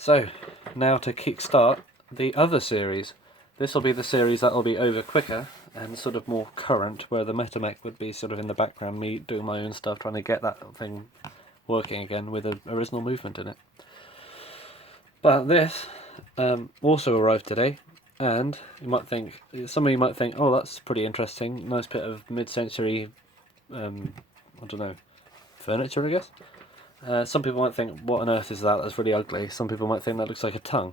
So, now to kickstart the other series. This will be the series that will be over quicker and sort of more current, where the MetaMech would be sort of in the background, me doing my own stuff, trying to get that thing working again with an original movement in it. But this also arrived today, and you might think, some of you might think, oh, that's pretty interesting, nice bit of mid-century, I don't know, furniture, I guess. Some people might think, what on earth is that? That's really ugly. Some people might think that looks like a tongue.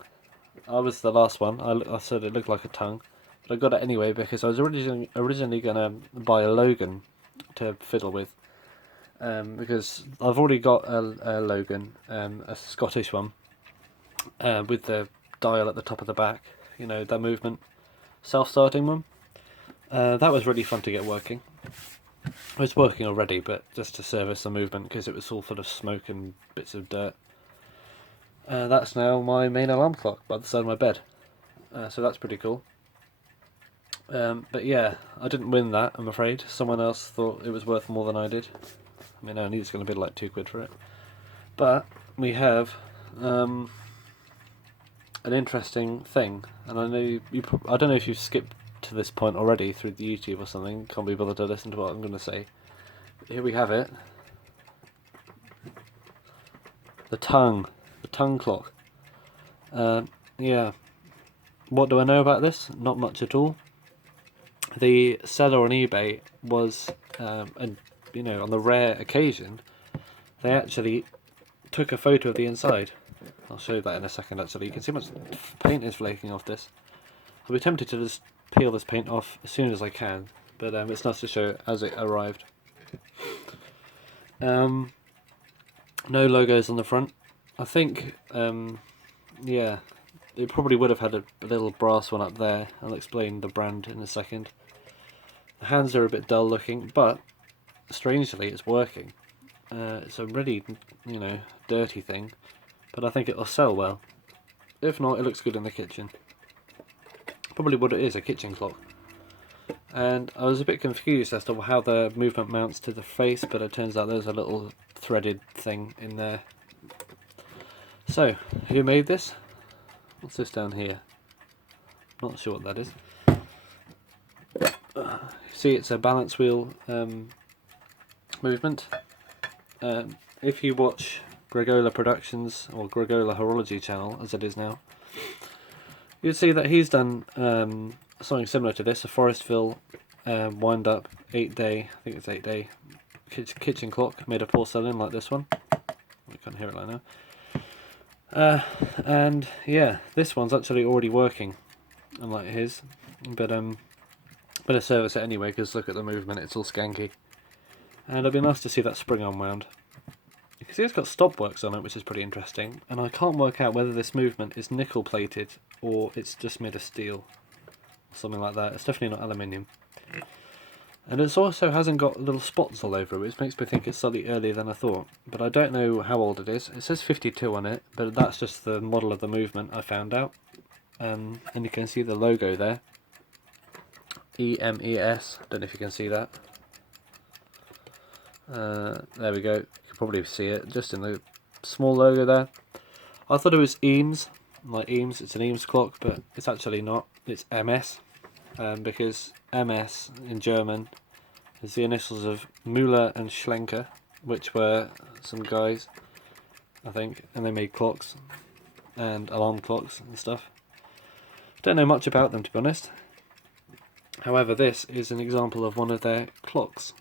I was the last one. I said it looked like a tongue, but I got it anyway because I was originally gonna buy a Logan to fiddle with, because I've already got a Logan, a Scottish one, with the dial at the top of the back. You know, that movement, self-starting one. That was really fun to get working. It was working already, but just to service the movement because it was all full of smoke and bits of dirt. That's now my main alarm clock by the side of my bed, so that's pretty cool. But yeah, I didn't win that, I'm afraid. Someone else thought it was worth more than I did. I mean, I knew it's going to be like £2 for it. But we have an interesting thing, and I know I don't know if you've skipped to this point already through the YouTube or something, can't be bothered to listen to what I'm going to say. But here we have it. The tongue clock. Yeah. What do I know about this? Not much at all. The seller on eBay was, on the rare occasion, they actually took a photo of the inside. I'll show you that in a second. Actually, you can see much paint is flaking off this. I'll be tempted to just peel this paint off as soon as I can, but it's nice to show it as it arrived. No logos on the front. I think, yeah, it probably would have had a little brass one up there. I'll explain the brand in a second. The hands are a bit dull looking, but strangely it's working. It's a really, dirty thing, but I think it'll sell well. If not, it looks good in the kitchen. Probably what it is, a kitchen clock. And I was a bit confused as to how the movement mounts to the face, but it turns out there's a little threaded thing in there. So, who made this? What's this down here? Not sure what that is. See, it's a balance wheel movement. If you watch Gregola Productions, or Gregola Horology channel, as it is now, you'd see that he's done something similar to this, a Forestville wind-up 8-day, I think it's 8-day, kitchen clock made of porcelain like this one. We can't hear it like now. And yeah, this one's actually already working, unlike his, but better service it anyway because look at the movement, it's all skanky. And it'd be nice to see that spring unwound. You can see it's got stopworks on it, which is pretty interesting, and I can't work out whether this movement is nickel plated or it's just made of steel, something like that. It's definitely not aluminium. And it also hasn't got little spots all over it, which makes me think it's slightly earlier than I thought. But I don't know how old it is. It says 52 on it, but that's just the model of the movement I found out. And you can see the logo there. Emes, don't know if you can see that. There we go, you can probably see it, just in the small logo there. I thought it was Emes, like Eames, it's an Eames clock, but it's actually not, it's MS. Because MS in German is the initials of Müller and Schlenker, which were some guys, I think, and they made clocks and alarm clocks and stuff. Don't know much about them, to be honest. However, this is an example of one of their clocks,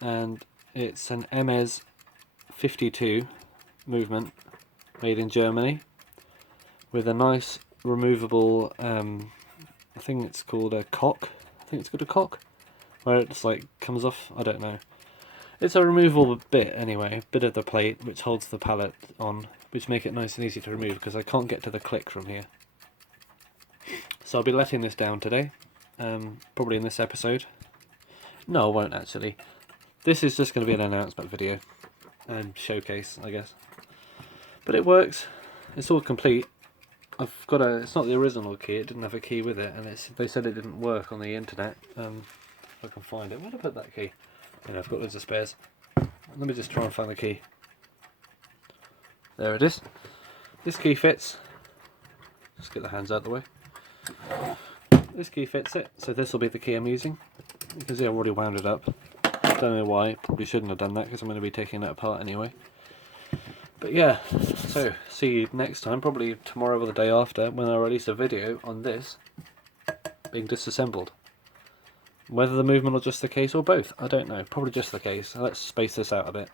and it's an Emes 52 movement made in Germany with a nice removable I think it's called a cock. I think it's called a cock, where it just like comes off. I don't know. It's a removable bit anyway, bit of the plate which holds the pallet on, which make it nice and easy to remove because I can't get to the click from here. So I'll be letting this down today, probably in this episode. No, I won't actually. This is just going to be an announcement video and showcase, I guess. But it works. It's all complete. I've got it's not the original key, it didn't have a key with it, and they said it didn't work on the internet. If I can find it. Where did I put that key? I've got loads of spares. Let me just try and find the key. There it is. this key fits. Just get the hands out of the way. This key fits it, so this will be the key I'm using. You can see I've already wound it up. Don't know why, probably shouldn't have done that because I'm going to be taking it apart anyway. But yeah, so see you next time, probably tomorrow or the day after, when I release a video on this being disassembled. Whether the movement or just the case or both, I don't know. Probably just the case. Let's space this out a bit.